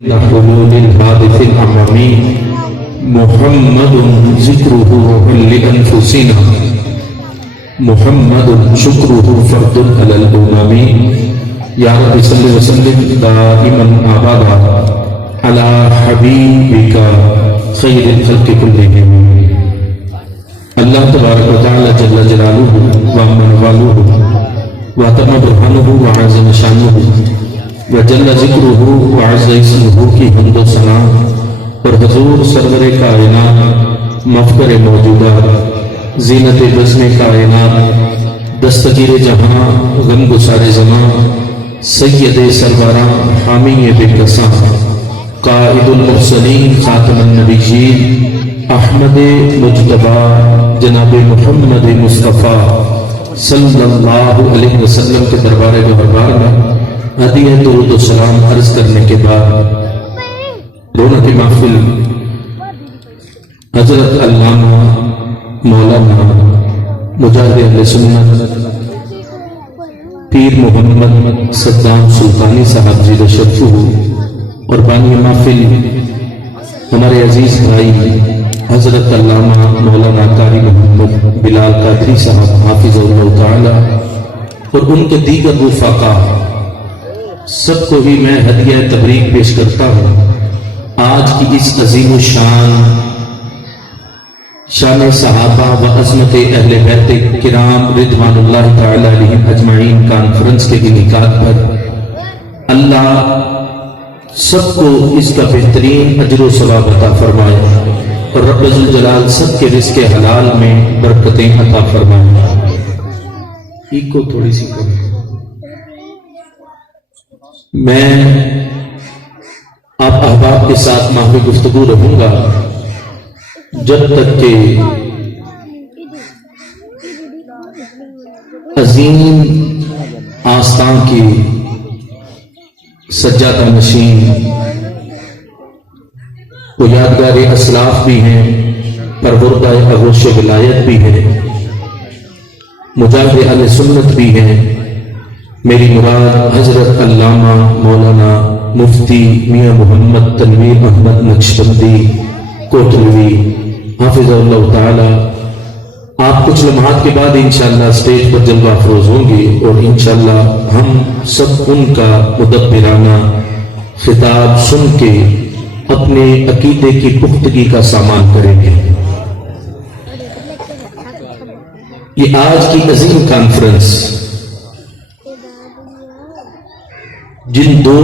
حلول الحادث الأمامي محمد ذكره روح لأنفسنا محمد شكره فرد على الأمم يا رب صل وسلم دائما أبدا على حبيبك خير الخلق كلهم. اللہ تبارک و تعالی جل جلالہ ومن والوہ وتم برہانہ وعز نشانہ وجل ذکرہ وعز اسمہ کی حمد و ثنا اور حضور سرور کائنات مفخر موجودات زینت بزم کائنات دستگیر جہاں غم گسار زمان سید سروراں حامی بے کساں قائد المرسلین خاتم النبیین احمد مجتبی جناب محمد مصطفیٰ صلی اللہ علیہ وسلم کے دربار گہربار میں ہدیہ درود و سلام عرض کرنے کے بعد رونق محفل حضرت علامہ مولانا مجاہد اہل سنت پیر محمد صدام سلطانی صاحب جی شرفہ اور بانی محفل ہمارے عزیز بھائی حضرت علامہ مولانا قاری محمد بلال قادری صاحب حافظ اللہ تعالی اور ان کے دیگر رفقا سب کو بھی میں ہدیہ تبریک پیش کرتا ہوں آج کی اس عظیم الشان شان صحابہ و عظمت اہل بیت کرام رضوان اللہ تعالی علیہم اجمعین کانفرنس کے انعقاد پر اللہ سب کو اس کا بہترین اجر و ثواب عطا فرمائے اور رب ذوالجلال سب کے رزق حلال میں برکتیں عطا فرمائے. ایکو تھوڑی سی کریں. میں آپ احباب کے ساتھ ماہی گفتگو رہوں گا جب تک کہ عظیم آستان کی سجادہ نشین وہ یادگار اسلاف بھی ہیں پروردہ اغوش ولایت بھی ہے مجاہد اہل سنت بھی ہیں. میری مراد حضرت علامہ مولانا مفتی میاں محمد تنویر احمد نقشبندی کوٹلوی حافظ اللہ تعالی. آپ کچھ لمحات کے بعد انشاءاللہ اسٹیج پر جلوہ افروز ہوں گے اور انشاءاللہ ہم سب ان کا مدبرانہ خطاب سن کے اپنے عقیدے کی پختگی کا سامان کریں گے. یہ آج کی عظیم کانفرنس جن دو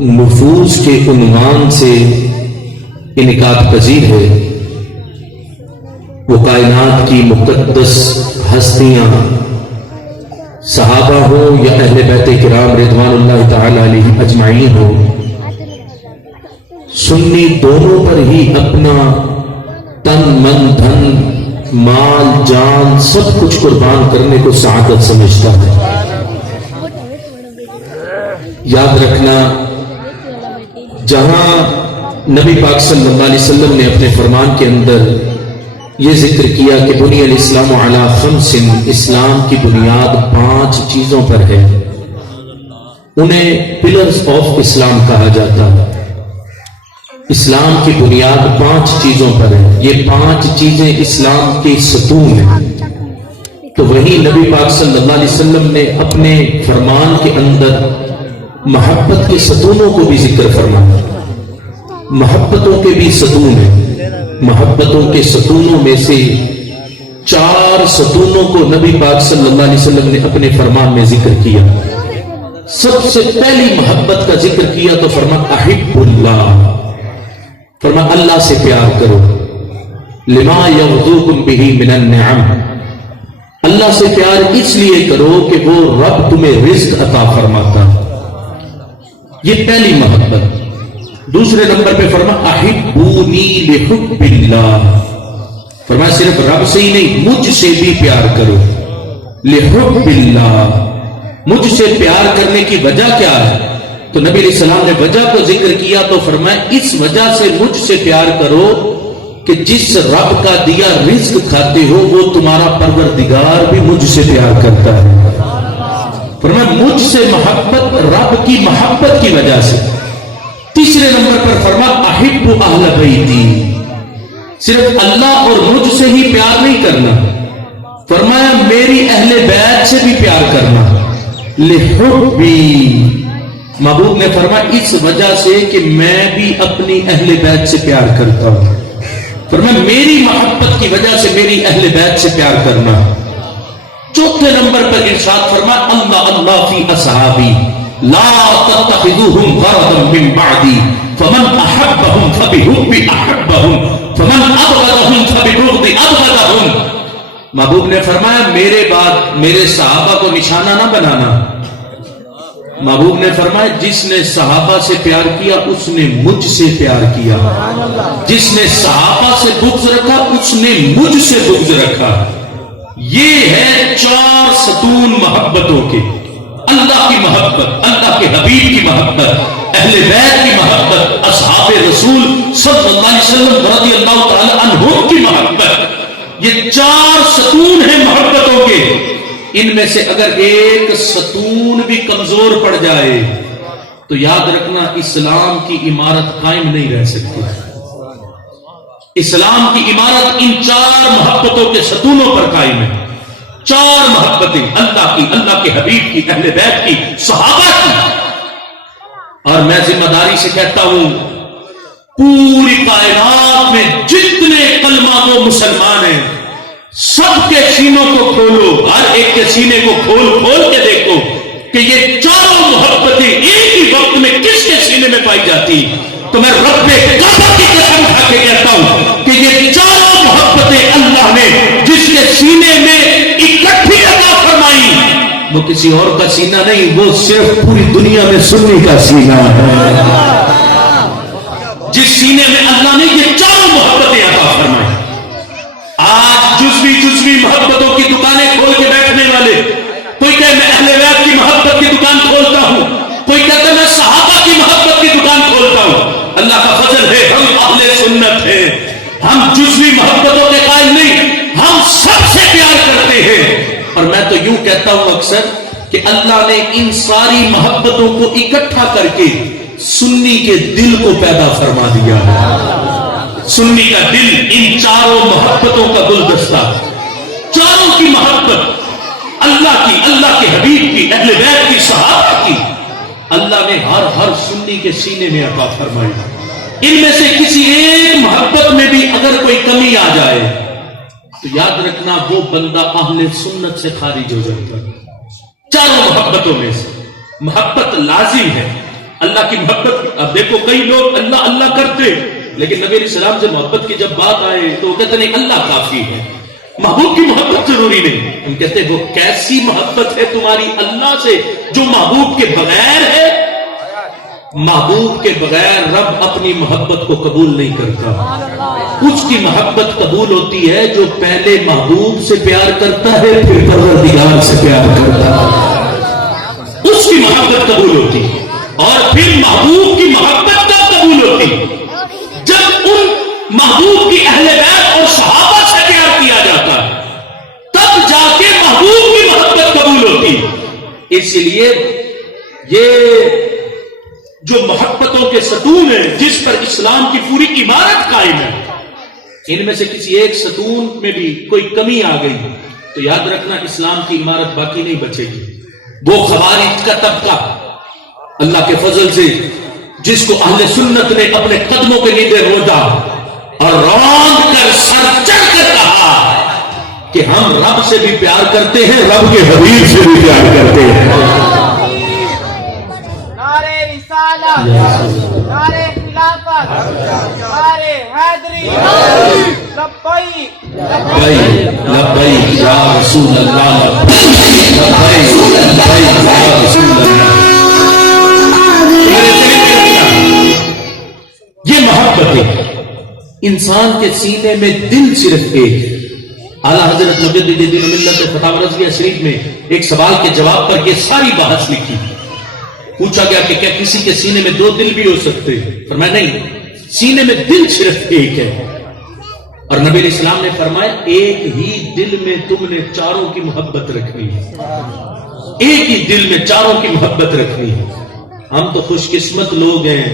نفوذ کے عنوان سے انعقاد پذیر ہے وہ کائنات کی مقدس ہستیاں صحابہ ہو یا اہل بیت کرام رضوان اللہ تعالی علیہ اجمعین ہو سنی دونوں پر ہی اپنا تن من دھن مال جان سب کچھ قربان کرنے کو سعادت سمجھتا ہے. یاد رکھنا جہاں نبی پاک صلی اللہ علیہ وسلم نے اپنے فرمان کے اندر یہ ذکر کیا کہ بنی الاسلام علی خمس اسلام کی بنیاد 5 چیزوں پر ہے انہیں پلرز آف اسلام کہا جاتا ہے. اسلام کی بنیاد 5 چیزوں پر ہے. یہ 5 چیزیں اسلام کے ستون ہیں. تو وہی نبی پاک صلی اللہ علیہ وسلم نے اپنے فرمان کے اندر محبت کے ستونوں کو بھی ذکر فرمایا. محبتوں کے بھی ستون ہیں. محبتوں کے ستونوں میں سے 4 ستونوں کو نبی پاک صلی اللہ علیہ وسلم نے اپنے فرمان میں ذکر کیا. سب سے پہلی محبت کا ذکر کیا تو فرمایا احب اللہ. فرمایا اللہ سے پیار کرو. لما یغدوکم بہ من النعم. اللہ سے پیار اس لیے کرو کہ وہ رب تمہیں رزق عطا فرماتا. یہ پہلی محبت. دوسرے نمبر پہ فرمایا احبونی لحب اللہ. فرمایا صرف رب سے ہی نہیں مجھ سے بھی پیار کرو. لحب اللہ. مجھ سے پیار کرنے کی وجہ کیا ہے تو نبی علیہ السلام نے وجہ کو ذکر کیا تو فرمایا اس وجہ سے مجھ سے پیار کرو کہ جس رب کا دیا رزق کھاتے ہو وہ تمہارا پروردگار بھی مجھ سے پیار کرتا ہے. فرمایا مجھ سے محبت رب کی محبت کی وجہ سے تیسرے نمبر پر فرمایا احب اہل بیتی، صرف اللہ اور مجھ سے ہی پیار نہیں کرنا، فرمایا میری اہل بیت سے بھی پیار کرنا، لحبی، محبوب نے فرمایا اس وجہ سے کہ میں بھی اپنی اہل بیت سے پیار کرتا ہوں، فرمایا میری محبت کی وجہ سے میری اہل بیت سے پیار کرنا۔ چوتھے نمبر پر ارشاد فرمایا اللہ اللہ فی اصحابی لا تتخذوهم غرضا من بعدی فمن احبهم فبحبی احبهم فمن ابغضهم فببغضی ابغضهم۔ محبوب نے فرمایا میرے بعد میرے صحابہ کو نشانہ نہ بنانا، محبوب نے فرمایا جس نے صحابہ سے پیار کیا اس نے مجھ سے پیار کیا، جس نے صحابہ سے بغض رکھا اس نے مجھ سے بغض رکھا۔ یہ ہے 4 ستون محبتوں کے، اللہ کی محبت، اللہ کے حبیب کی محبت، اہل بیت کی محبت، اصحاب رسول صلی اللہ علیہ وسلم رضی اللہ تعالی عنہم کی محبت، یہ 4 ستون ہیں محبتوں کے۔ ان میں سے اگر ایک ستون بھی کمزور پڑ جائے تو یاد رکھنا اسلام کی عمارت قائم نہیں رہ سکتی۔ اسلام کی عمارت ان 4 محبتوں کے ستونوں پر قائم ہے۔ 4 محبتیں، اللہ کی، اللہ کے حبیب کی، اہل بیت کی، صحابہ کی۔ اور میں ذمہ داری سے کہتا ہوں پوری کائنات میں جتنے کلمہ گو مسلمان ہیں سب کے سینوں کو کھولو، ہر ایک کے سینے کو کھول کھول کے دیکھو کہ یہ 4 محبتیں ایک ہی وقت میں کس کے سینے میں پائی جاتی۔ تو میں رب کعبہ کی قسم کھا کے کہتا ہوں کہ یہ 4 محبتیں اللہ نے جس کے سینے میں اکٹھی عطا فرمائی وہ کسی اور کا سینہ نہیں، وہ صرف پوری دنیا میں سنی کا سینہ ہے، جس سینے میں اللہ نے یہ 4 محبتیں عطا فرمائی۔ آج جزوی محبتوں کی دکانیں کھول کے بیٹھنے والے، کوئی کہے میں اہل بیت کی محبت کی دکان کھولتا ہوں، کوئی کہتا ہے میں صحابہ کی محبت کی دکان کھولتا ہوں۔ اللہ کا فضل ہے ہم اہل سنت ہیں، ہم جزوی محبتوں کے قائل نہیں، ہم سب سے پیار کرتے ہیں۔ اور میں تو یوں کہتا ہوں اکثر کہ اللہ نے ان ساری محبتوں کو اکٹھا کر کے سنی کے دل کو پیدا فرما دیا ہے۔ سنی کا دل ان 4 محبتوں کا گلدستہ، 4 کی محبت، اللہ کی، اللہ کے حبیب کی، اہل بیت کی، صحابہ کی، اللہ نے ہر سنی کے سینے میں عطا فرمائی۔ ان میں سے کسی ایک محبت میں بھی اگر کوئی کمی آ جائے تو یاد رکھنا وہ بندہ اہل سنت سے خارج ہو جاتا ہے۔ 4 محبتوں میں سے محبت لازم ہے، اللہ کی محبت۔ اب دیکھو کئی لوگ اللہ اللہ کرتے لیکن نبی علیہ السلام سے محبت کی جب بات آئے تو وہ کہتے نہیں اللہ کافی ہے، محبوب کی محبت ضروری نہیں۔ ہم کہتے وہ کیسی محبت ہے تمہاری اللہ سے جو محبوب کے بغیر ہے؟ محبوب کے بغیر رب اپنی محبت کو قبول نہیں کرتا۔ اس کی محبت قبول ہوتی ہے جو پہلے محبوب سے پیار کرتا ہے پھر پروردگار سے پیار کرتا ہے، اس کی محبت قبول ہوتی اور پھر محبوب کی محبت کب قبول ہوتی؟ جب ان محبوب کی اہل بیت اور صحابہ سے پیار کیا جاتا ہے تب جا کے محبوب کی محبت قبول ہوتی۔ اس لیے یہ جو محبتوں کے ستون ہیں جس پر اسلام کی پوری عمارت قائم ہے، ان میں سے کسی ایک ستون میں بھی کوئی کمی آ گئی تو یاد رکھنا اسلام کی عمارت باقی نہیں بچے گی۔ وہ خوارج کا طبقہ اللہ کے فضل سے جس کو اہل سنت نے اپنے قدموں کے نیچے رودا اور روند کر سر چڑھ کر کہا کہ ہم رب سے بھی پیار کرتے ہیں، رب کے حبیب سے بھی پیار کرتے ہیں۔ نعرہ رسالت، نعرہ خلافت، نعرہ حیدری، لبیک لبیک لبیک یا رسول اللہ، لبیک لبیک یا رسول اللہ۔ یہ محبت ہے انسان کے سینے میں دل صرف ایک۔ اعلیٰ حضرت مجدد دین ملت فتاوی رضویہ شریف میں ایک سوال کے جواب پر یہ ساری بحث لکھی، پوچھا گیا کہ کیا کسی کے سینے میں 2 دل بھی ہو سکتے ہیں؟ فرمایا نہیں، سینے میں دل صرف ایک ہے۔ اور نبی علیہ السلام نے فرمایا ایک ہی دل میں تم نے 4 کی محبت رکھنی ہے، ایک ہی دل میں 4 کی محبت رکھنی ہے۔ ہم تو خوش قسمت لوگ ہیں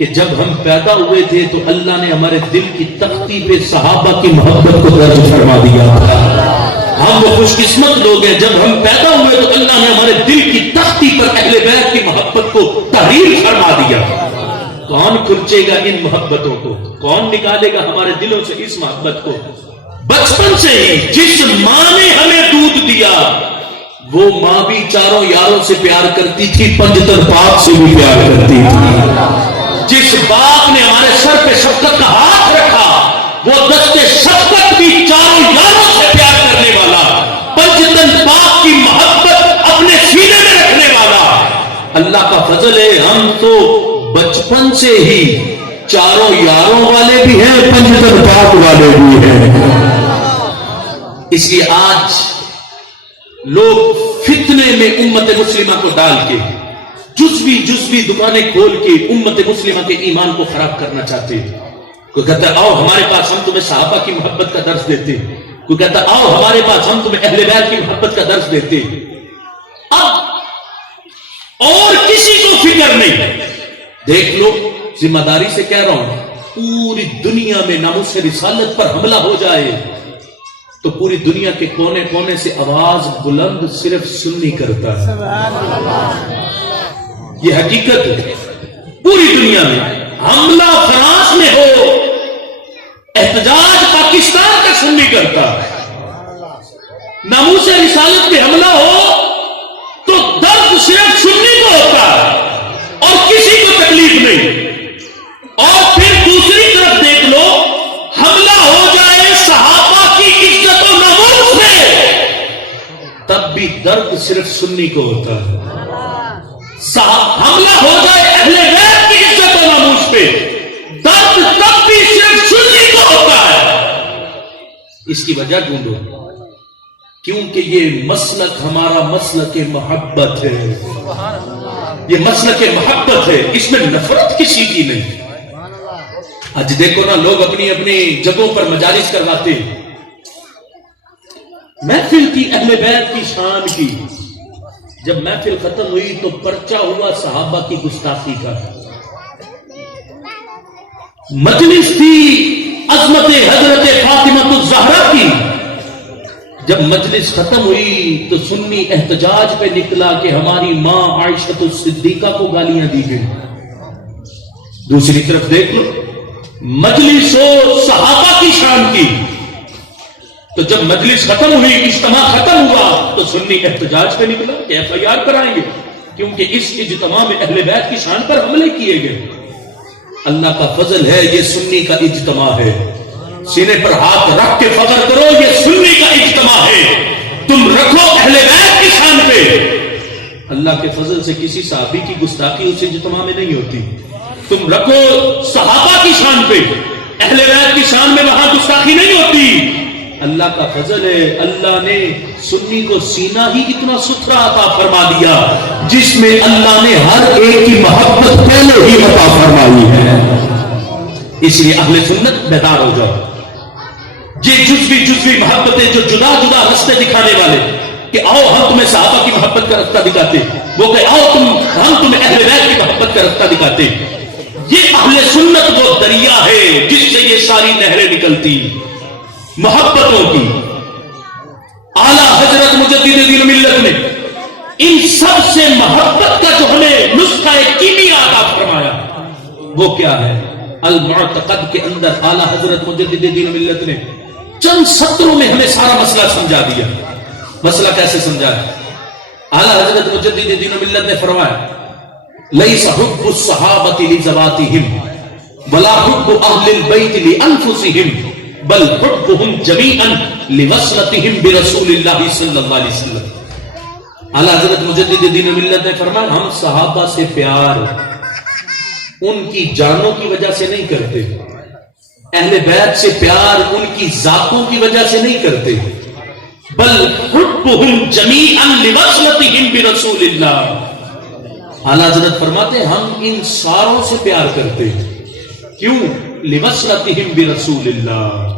کہ جب ہم پیدا ہوئے تھے تو اللہ نے ہمارے دل کی تختی پہ صحابہ کی محبت کو درج فرما دیا تھا. ہم وہ خوش قسمت لوگ ہیں، جب ہم پیدا ہوئے تو اللہ نے ہمارے دل کی تختی پر اہل بیت کی محبت کو تحریر فرما دیا. کون کھرچے گا ان محبتوں کو؟ کون نکالے گا ہمارے دلوں سے اس محبت کو؟ بچپن سے ہی جس ماں نے ہمیں دودھ دیا وہ ماں بھی چاروں یاروں سے پیار کرتی تھی، پنجتن پاک سے بھی پیار کرتی تھی. جس باپ نے ہمارے سر پہ شفقت کا ہاتھ رکھا وہ دستے شفقت بھی چاروں یاروں سے پیار کرنے والا، پنجتن پاک کی محبت اپنے سینے میں رکھنے والا. اللہ کا فضل ہے ہم تو بچپن سے ہی چاروں یاروں والے بھی ہیں، پنجتن پاک والے بھی ہیں. اس لیے آج لوگ فتنے میں امت مسلمہ کو ڈال کے جزوی دکانیں کھول کے امت مسلمہ کے ایمان کو خراب کرنا چاہتے ہیں. کوئی کہتا ہے آؤ ہمارے پاس، ہم تمہیں صحابہ کی محبت کا درس دیتے. کوئی کہتا ہے آؤ ہمارے پاس، ہم تمہیں اہل بیت کی محبت کا درس دیتے. اب اور کسی کو فکر نہیں. دیکھ لو، ذمہ داری سے کہہ رہا ہوں، پوری دنیا میں ناموس رسالت پر حملہ ہو جائے تو پوری دنیا کے کونے کونے سے آواز بلند صرف سنی کرتا ہے. یہ حقیقت ہے. پوری دنیا میں حملہ فرانس میں ہو، احتجاج پاکستان کا سنی کرتا ہے. ناموس رسالت پہ حملہ ہو تو درد صرف سنی کو ہوتا ہے اور کسی کو تکلیف نہیں. اور پھر دوسری طرف دیکھ لو، حملہ ہو جائے صحابہ کی عزت و ناموس پہ تب بھی درد صرف سنی کو ہوتا ہے. حملہ ہو جائے اہل بیت کی عزت و ناموس پہ درد تب بھی صرف سنی کو ہوتا ہے. اس کی وجہ ڈھونڈو، کیونکہ یہ مسلک ہمارا مسلک محبت ہے. یہ مسلک محبت ہے، اس میں نفرت کسی کی نہیں. آج دیکھو نا، لوگ اپنی اپنی جگہوں پر مجالس کرواتے ہیں. محفل کی اہل بیت کی شان کی، جب محفل ختم ہوئی تو پرچہ ہوا صحابہ کی گستاخی کا. مجلس تھی عظمت حضرت فاطمہ الزہرا کی. جب مجلس ختم ہوئی تو سنی احتجاج پہ نکلا کہ ہماری ماں عائشہ الصدیقہ کو گالیاں دی گئی. دوسری طرف دیکھ لو، مجلس ہو صحابہ کی شان کی، تو جب مجلس ختم ہوئی، اجتماع ختم ہوا تو سنی احتجاج پہ نکلا کہ ایف آئی آر کرائیں گے، کیونکہ اس اجتماع میں اہل بیت کی شان پر حملے کیے گئے. اللہ کا فضل ہے، یہ سنی کا اجتماع ہے. سینے پر ہاتھ رکھ کے فخر کرو، یہ سنی کا اجتماع ہے. تم رکھو اہل بیت کی شان پہ. اللہ کے فضل سے کسی صحابی کی گستاخی اس اجتماع میں نہیں ہوتی. تم رکھو صحابہ کی شان پہ، اہل بیت کی شان میں وہاں گستاخی نہیں ہوتی. اللہ کا فضل ہے، اللہ نے سنی کو سینہ ہی اتنا ستھرا عطا فرما دیا جس میں اللہ نے ہر ایک کی محبت پہلے ہی عطا فرمائی ہے. اس لیے اہل سنت بیدار ہو جاؤ. یہ جزوی محبتیں جو جدا جدا رستے دکھانے والے کہ آؤ ہم تمہیں صحابہ کی محبت کا رستہ دکھاتے، وہ کہ آؤ ہم تمہیں اہل بیت کی محبت کا رستہ دکھاتے. یہ اہل سنت وہ دریا ہے جس سے یہ ساری نہریں نکلتی محبتوں کی. اعلیٰ حضرت مجدد دین ملت نے ان سب سے محبت کا جو ہمیں نسخہ کیمیا عطا فرمایا وہ کیا ہے؟ المعتقد کے اندر اعلیٰ حضرت مجدد دین ملت نے چند سطروں میں ہمیں سارا مسئلہ سمجھا دیا. مسئلہ کیسے سمجھا ہے؟ اعلیٰ حضرت مجدد دین ملت نے فرمایا لیس حب الصحابۃ لذواتہم ولا حب اہل البیت لانفسہم بل حبهم جميعا لوصلتهم برسول اللہ صلی اللہ علیہ وسلم. اعلیٰ حضرت مجدد دین ملت نے فرمایا ہم صحابہ سے پیار ان کی جانوں کی وجہ سے نہیں کرتے، اہل بیت سے پیار ان کی ذاتوں کی وجہ سے نہیں کرتے، بل حبهم جميعا لوصلتهم برسول اللہ. اعلیٰ حضرت فرماتے ہیں ہم ان ساروں سے پیار کرتے ہیں. کیوں؟ لوصلتهم برسول اللہ،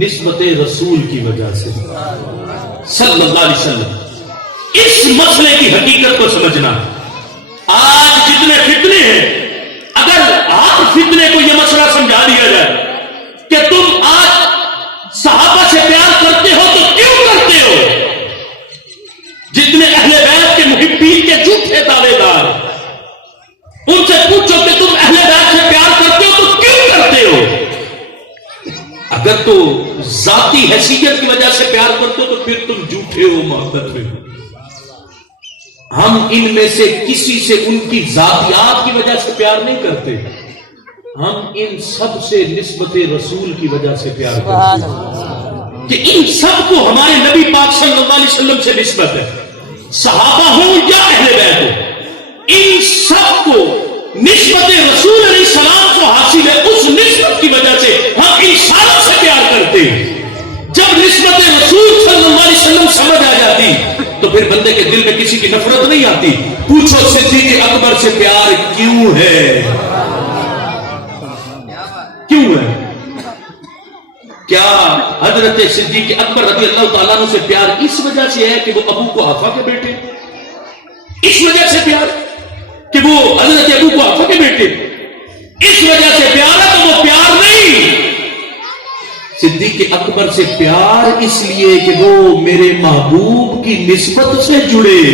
نسبت رسول کی وجہ سے صلی اللہ علیہ وسلم. اس مسئلے کی حقیقت کو سمجھنا. آج جتنے فتنے ہیں اگر آپ فتنے کو یہ مسئلہ سمجھا دیا جائے کہ تم آج صحابہ سے پیار کرتے ہو تو کیوں کرتے ہو؟ جتنے اہل بیت کے محبین کے جھوٹے دعوے دار، ان سے پوچھو کہ تم اہل بیت سے پیار کرتے ہو تو کیوں کرتے ہو؟ اگر تو ذاتی حیثیت کی وجہ سے پیار کرتے ہو تو پھر تم جھوٹے ہو محبت میں۔ ہم ان میں سے کسی سے ان کی ذاتیات کی وجہ سے پیار نہیں کرتے، ہم ان سب سے نسبت رسول کی وجہ سے پیار کرتے ہیں کہ ان سب کو ہمارے نبی پاک صلی اللہ علیہ وسلم سے نسبت ہے، صحابہ ہوں یا اہل بیت ہوں، ان سب کو نسبت رسول علیہ السلام کو حاصل ہے، اس نسبت کی وجہ سے ہم انسانوں سے پیار کرتے ہیں۔ جب نسبت رسول صلی اللہ علیہ وسلم سمجھ آ جاتی تو پھر بندے کے دل میں کسی کی نفرت نہیں آتی۔ پوچھو صدیق اکبر سے پیار کیوں ہے؟ کیوں ہے؟ کیا حضرت صدیق اکبر رضی اللہ تعالیٰ عنہ سے پیار اس وجہ سے ہے کہ وہ ابو قحافہ کے بیٹے، اس وجہ سے پیار کہ وہ حضرت ابو قحافہ کے بیٹے، اس وجہ سے پیار ہے؟ تو وہ پیار نہیں۔ صدیق اکبر سے پیار اس لیے کہ وہ میرے محبوب کی نسبت سے جڑے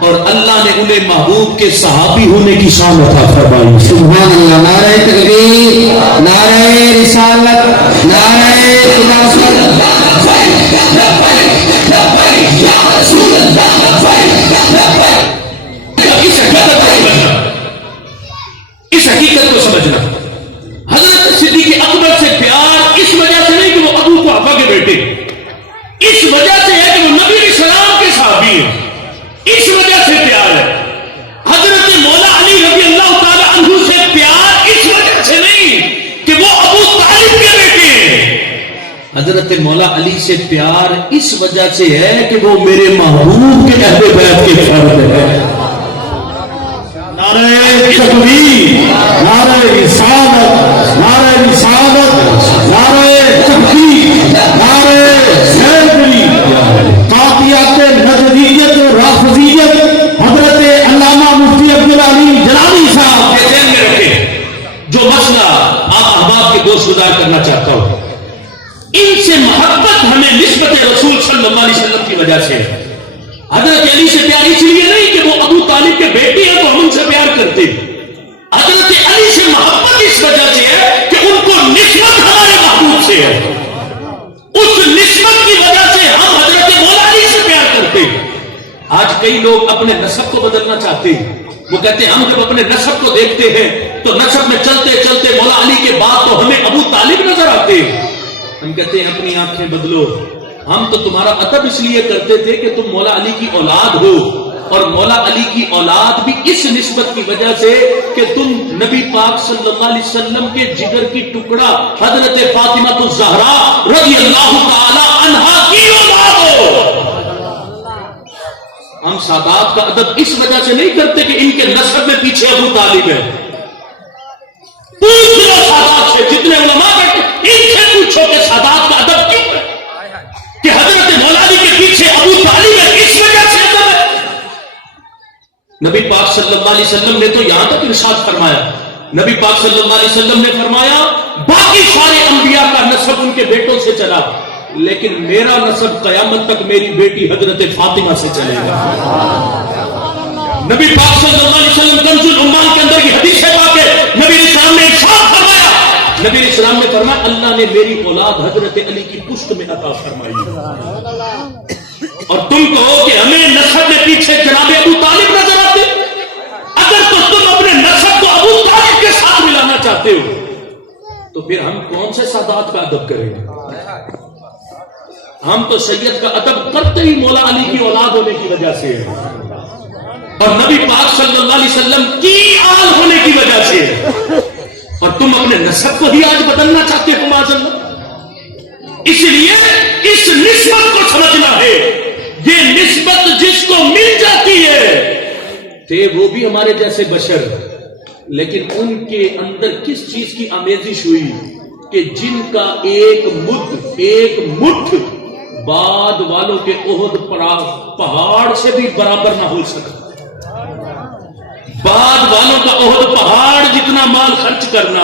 اور اللہ نے انہیں محبوب کے صحابی ہونے کی شان عطا فرمائی۔ سبحان اللہ، نعرہ تکبیر، نعرہ رسالت، نعرہ خلافت، اس حقیقت کو سمجھنا، حضرت صدیق اکبر سے پیار اس وجہ سے نہیں کہ وہ ابو قحافہ کے بیٹے، اس وجہ سے ہے کہ وہ نبی علیہ السلام کے صحابی ہیں، اس وجہ سے پیار ہے۔ حضرت مولا علی رضی اللہ تعالی عنہ سے پیار اس وجہ سے نہیں کہ وہ ابو طالب کے بیٹے ہیں، حضرت مولا علی سے پیار اس وجہ سے ہے کہ وہ میرے محبوب کے اہل بیت کے فرد ہے۔ نعرہ تکبیر، نعرہ رسالت، نعرہ رسالت، نعرہ تکبیر، نعرہ حیدری، قاطعیت نظریت و رافضیت حضرت علامہ مفتی عبدالعلیم جلالی صاحب کے ذہن میں رکھیں۔ جو مسئلہ آپ احباب کے گوش گزار کرنا چاہتا ہوں، ان سے محبت ہمیں نسبت رسول صلی اللہ علیہ وسلم کی وجہ سے ہے۔ حضرت علی سے پیار اس لیے نہیں کہ وہ ابو طالب کے بیٹے ہیں تو ہم ان سے پیار کرتے ہیں، حضرت علی سے محبت اس وجہ سے ہے کہ ان کو نسبت ہمارے محبوب سے ہے، اس نسبت کی وجہ سے ہم حضرت مولا علی سے پیار کرتے ہیں۔ آج کئی لوگ اپنے نسب کو بدلنا چاہتے ہیں، وہ کہتے ہیں ہم جب اپنے نسب کو دیکھتے ہیں تو نسب میں چلتے چلتے مولا علی کے بعد تو ہمیں ابو طالب نظر آتے ہیں۔ ہم کہتے ہیں اپنی آنکھیں بدلو، ہم تو تمہارا ادب اس لیے کرتے تھے کہ تم مولا علی کی اولاد ہو، اور مولا علی کی اولاد بھی اس نسبت کی وجہ سے کہ تم نبی پاک صلی اللہ علیہ وسلم کے جگر کی ٹکڑا حضرت فاطمہ الزہرا رضی اللہ تعالی عنہا کی اولاد ہو۔ ہم سادات کا ادب اس وجہ سے نہیں کرتے کہ ان کے نسب میں پیچھے ابو طالب ہے۔ پوچھ لو سادات سے، جتنے علماء بیٹھے ان سے پوچھو کہ سادات کا ادب کیوں ہے کہ حضرت مولا علی کے پیچھے ابو طالب ہے، اس وجہ سے ادب ہے۔ نبی پاک صلی اللہ علیہ وسلم نے تو یہاں تک ارشاد فرمایا، نبی پاک صلی اللہ علیہ وسلم نے فرمایا باقی سارے انبیاء کا نسب ان کے بیٹوں سے چلا، لیکن میرا نسب قیامت تک میری بیٹی حضرت فاطمہ سے چلے گا۔ نبی پاک صلی اللہ علیہ وسلم کنز الامال کے اندر کی حدیث ہے پاک ہے، نبی علیہ السلام نے ارشاد فرمایا، نبی علیہ السلام نے فرمایا اللہ نے میری اولاد حضرت علی کی پشت میں عطا فرمائی، اور تم کہو کہ ہمیں نسب میں پیچھے جناب ابو طالب نظر آتے، اگر تو تم اپنے نسب کو ابو طالب کے ساتھ ملانا چاہتے ہو تو پھر ہم کون سے سادات کا ادب کریں گے؟ ہم تو سید کا ادب کرتے ہی مولا علی کی اولاد ہونے کی وجہ سے ہے، اور نبی پاک صلی اللہ علیہ وسلم کی آل ہونے کی وجہ سے ہے، اور تم اپنے نسب کو ہی آج بدلنا چاہتے ہو معاذ اللہ۔ اس لیے اس نسبت کو سمجھنا ہے، یہ نسبت جس کو مل جاتی ہے، تھے وہ بھی ہمارے جیسے بشر، لیکن ان کے اندر کس چیز کی آمیزش ہوئی کہ جن کا ایک مٹھ بعد والوں کے احد پہاڑ سے بھی برابر نہ ہو سکا، بعد والوں کا عہد پہاڑ جتنا مال خرچ کرنا،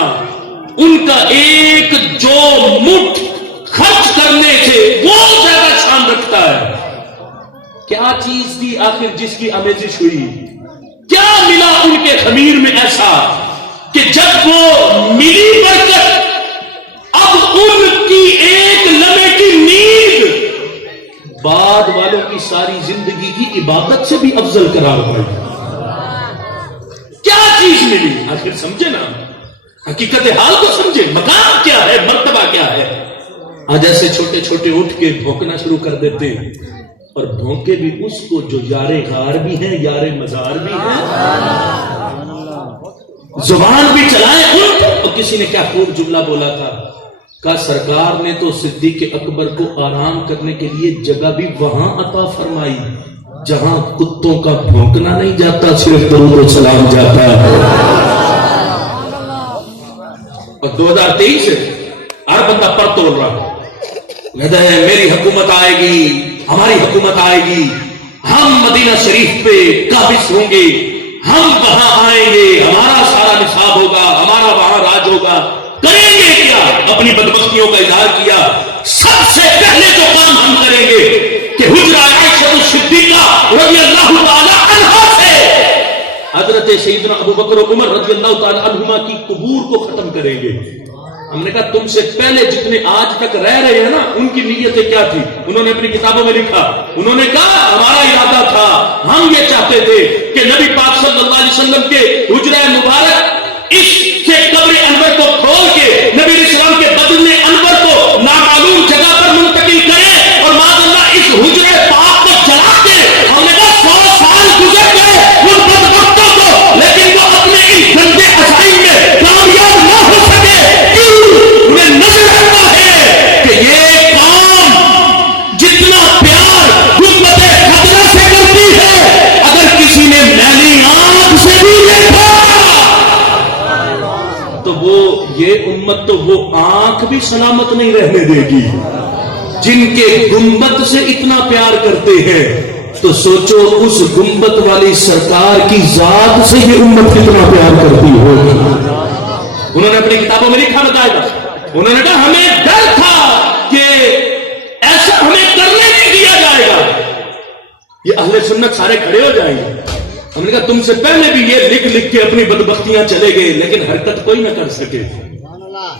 ان کا ایک جو مٹھ خرچ کرنے سے وہ زیادہ شان رکھتا ہے۔ کیا چیز تھی آخر جس کی آمیزش ہوئی؟ کیا ملا ان کے خمیر میں ایسا کہ جب وہ ملی برکت، اب ان کی ایک لمحے کی نیند بعد والوں کی ساری زندگی کی عبادت سے بھی افضل قرار پائی۔ کیا چیز ملی آخر؟ سمجھے نا، حقیقت حال کو سمجھے، مقام کیا ہے، مرتبہ کیا ہے۔ آج ایسے چھوٹے چھوٹے اٹھ کے بھونکنا شروع کر دیتے ہیں، اور بھونکے بھی اس کو جو یار غار بھی ہیں، یار مزار بھی ہیں، زبان بھی چلائیں ان۔ اور کسی نے کیا خوب جملہ بولا تھا، کہا سرکار نے تو صدیق اکبر کو آرام کرنے کے لیے جگہ بھی وہاں عطا فرمائی جہاں کتوں کا بھونکنا نہیں جاتا، صرف درود و سلام جاتا ہے۔ اور 2023 سے ہر بندہ پر توڑ رہا ہے، میری حکومت آئے گی، ہماری حکومت آئے گی، ہم مدینہ شریف پہ قابض ہوں گے، ہم وہاں آئیں گے، ہمارا سارا نصاب ہوگا، ہمارا وہاں راج ہوگا۔ کریں گے کیا؟ اپنی بدبختیوں کا اظہار کیا۔ سب سے پہلے جو کام ہم کریں گے کہ حجرہ عائشہ صدیقہ رضی اللہ تعالی عنہا سے حضرت سیدنا ابو بکر و عمر رضی اللہ تعالی عنہما کی قبور کو ختم کریں گے۔ ہم نے کہا تم سے پہلے جتنے آج تک رہ رہے ہیں نا، ان کی نیتیں کیا تھی؟ انہوں نے اپنی کتابوں میں لکھا، انہوں نے کہا ہمارا ارادہ تھا، ہم یہ چاہتے تھے کہ نبی پاک صلی اللہ علیہ وسلم کے حجرہ مبارک اس سے قبر انور کو کھول کے نبی علیہ السلام کے بدن انور کو نامعلوم جگہ پر منتقل کریں، اور معاذ اللہ اس حجرہ پاک کو جلا کے۔ ہم نے کہا 100 سال گزر گئے ان بدبختوں کو، لیکن وہ اپنے اس گندے عزائم میں کامیاب نہ ہو سکے۔ انہیں نظر آتا ہے کہ یہ کام جتنا پیار حکومت خطرہ سے کرتی ہے، اگر کسی نے میلی آنکھ سے بھی دیکھا تو وہ یہ امت تو وہ آنکھ بھی سلامت نہیں رہنے دے گی۔ جن کے گنبد سے اتنا پیار کرتے ہیں تو سوچو اس گنبد والی سرکار کی ذات سے یہ امت کتنا پیار کرتی ہوگی۔ انہوں نے اپنی کتابوں میں لکھا، بتایا تھا، انہوں نے کہا ہمیں ڈر تھا کہ ایسا ہمیں کرنے نہیں دیا جائے گا، یہ اہل سنت سارے کھڑے ہو جائیں گے۔ ہم نے کہا تم سے پہلے بھی یہ لکھ لکھ کے اپنی بدبختیاں چلے گئے، لیکن حرکت کوئی نہ کر سکے،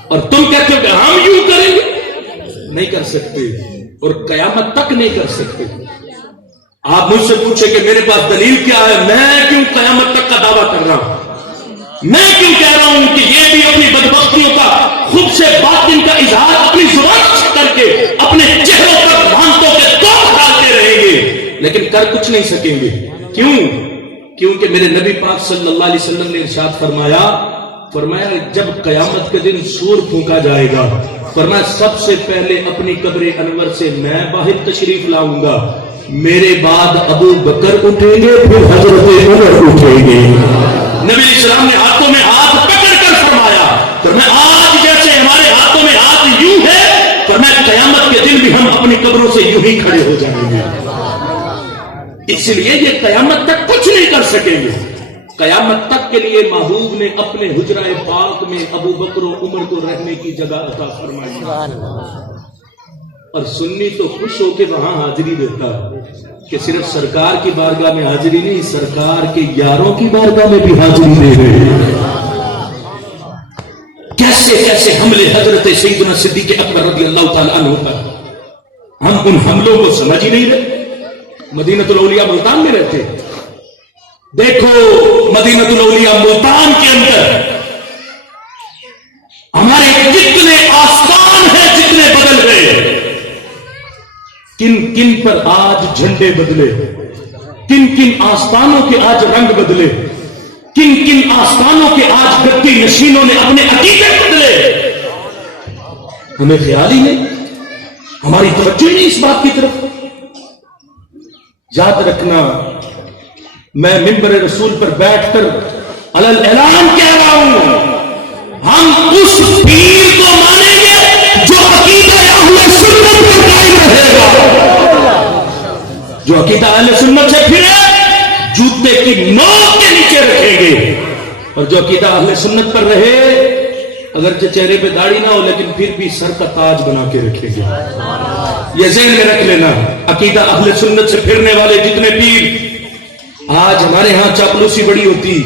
اور تم کہتے ہو کہ ہم یوں کریں گے، نہیں کر سکتے، اور قیامت تک نہیں کر سکتے۔ آپ مجھ سے پوچھے کہ میرے پاس دلیل کیا ہے، میں کیوں قیامت تک کا دعویٰ کر رہا ہوں؟ میں کیوں کہہ رہا ہوں کہ یہ بھی اپنی بدبختیوں کا خود سے باطن کا اظہار اپنی زبان سے کر کے اپنے چہروں پر بھانتوں کے توڑ ڈالتے رہیں گے، لیکن کر کچھ نہیں سکیں گے۔ کیوں؟ کیونکہ میرے نبی پاک صلی اللہ علیہ وسلم نے ارشاد فرمایا جب قیامت کے دن سور پھونکا جائے گا، فرمایا سب سے پہلے اپنی قبر انور سے میں باہر تشریف لاؤں گا، میرے بعد ابو بکر اٹھیں گے، پھر حضرت عمر اٹھیں گے۔ نبی علیہ السلام نے ہاتھوں میں ہاتھ پکڑ کر فرمایا، فرمایا آج جیسے ہمارے ہاتھوں میں ہاتھ یوں ہے، فرمایا قیامت کے دن بھی ہم اپنی قبروں سے یوں ہی کھڑے ہو جائیں گے۔ اس لیے یہ قیامت تک کچھ نہیں کر سکیں گے۔ قیامت تک کے لیے محبوب نے اپنے حجرہ پاک میں ابو بکر و عمر کو رہنے کی جگہ عطا فرمائی، اور سنی تو خوش ہو کے وہاں حاضری دیتا کہ صرف سرکار کی بارگاہ میں حاضری نہیں، سرکار کے یاروں کی بارگاہ میں بھی حاضری دے رہے۔ کیسے کیسے حملے حضرت سیدنا صدیق اکبر رضی اللہ تعالی عنہ پر، ہم ان حملوں کو سمجھ ہی نہیں رہے۔ مدینہ الاولیاء ملتان میں رہتے، دیکھو مدینہ الاولیاء ملتان کے اندر ہمارے کتنے آستان ہیں جتنے بدل گئے، کن کن پر آج جھنڈے بدلے، کن کن آستانوں کے آج رنگ بدلے، کن کن آستانوں کے آج گدی نشینوں نے اپنے عقیدے بدلے، ہمیں خیال ہی نہیں، ہماری توجہ ہی نہیں اس بات کی طرف۔ یاد رکھنا، میں منبر رسول پر بیٹھ کر علل اعلان کہہ رہا ہوں، ہم اس پیر کو مانیں گے جو عقیدہ اہل سنت پر قائم رہے گا، جو عقیدہ اہل سنت سے پھرے جوتے کی نوک کے نیچے رکھیں گے. اور جو عقیدہ اہل سنت پر رہے اگرچہ چہرے پہ داڑھی نہ ہو لیکن پھر بھی سر کا تاج بنا کے رکھیں گے. یہ ذہن میں رکھ لینا. عقیدہ اہل سنت سے پھرنے والے جتنے پیر، آج ہمارے ہاں چاپلوسی بڑی ہوتی،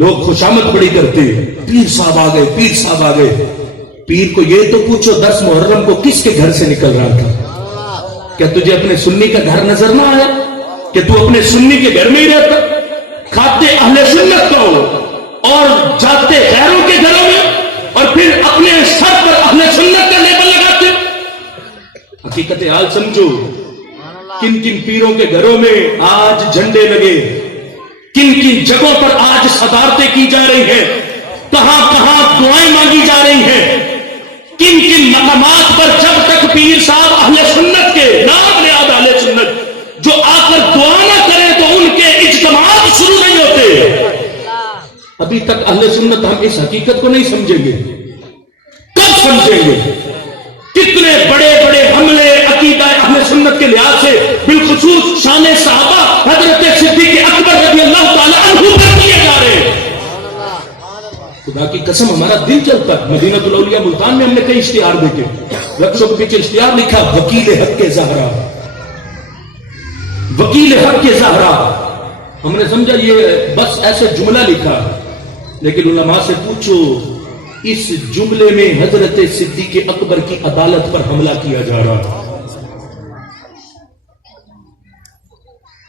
لوگ خوشامد بڑی کرتے، پیر صاحب آ گئے، پیر صاحب آ گئے. پیر کو یہ تو پوچھو 10 محرم کو کس کے گھر سے نکل رہا تھا؟ کیا تجھے اپنے سنی کا گھر نظر نہ آیا کہ تو اپنے سنی کے گھر میں ہی رہتا؟ کھاتے اہل سنت کو اور جاتے غیروں کے گھروں میں اور پھر اپنے سر پر اہل سنت کا لیبل لگاتے. حقیقت حال سمجھو. کن کن پیروں کے گھروں میں آج جھنڈے لگے، کن کن جگہوں پر آج صدارتیں کی جا رہی ہیں، کہاں کہاں دعائیں مانگی جا رہی ہیں، کن کن مقامات پر جب تک پیر صاحب اہل سنت کے نام نہاد اہل سنت جو آ کر دعا نہ کریں تو ان کے اجتماعات شروع نہیں ہوتے. ابھی تک اہل سنت ہم اس حقیقت کو نہیں سمجھیں گے. کب سمجھیں گے؟ کتنے بڑے بڑے حملے عقیدہ اہل سنت کے لحاظ سے بالخصوص شان صحابہ حضرت صدیق اکبر رضی اللہ تعالی عنہ پر کیے جا رہے ہیں. خدا کی قسم ہمارا دل چلتا ہے. مدینہ الاولیاء ملتان میں ہم نے کئی اشتہار دیکھے، رقصوں کے پیچھے اشتہار لکھا وکیل حق کے زہرا، وکیل حق کے زہرا. ہم نے سمجھا یہ بس ایسے جملہ لکھا، لیکن علماء سے پوچھو اس جملے میں حضرت صدیق اکبر کی عدالت پر حملہ کیا جا رہا.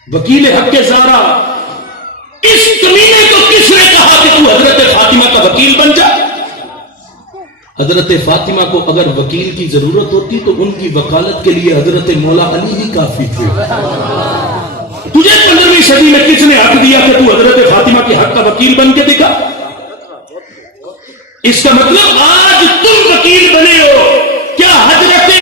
وکیل حق کے زہرا، اس کمینے کو کس نے کہا کہ تو حضرت فاطمہ کا وکیل بن جا؟ حضرت فاطمہ کو اگر وکیل کی ضرورت ہوتی تو ان کی وکالت کے لیے حضرت مولا علی ہی کافی تھے. تجھے 15ویں صدی میں کس نے حق دیا کہ تو حضرت فاطمہ کے حق کا وکیل بن کے دکھا؟ اس کا مطلب آج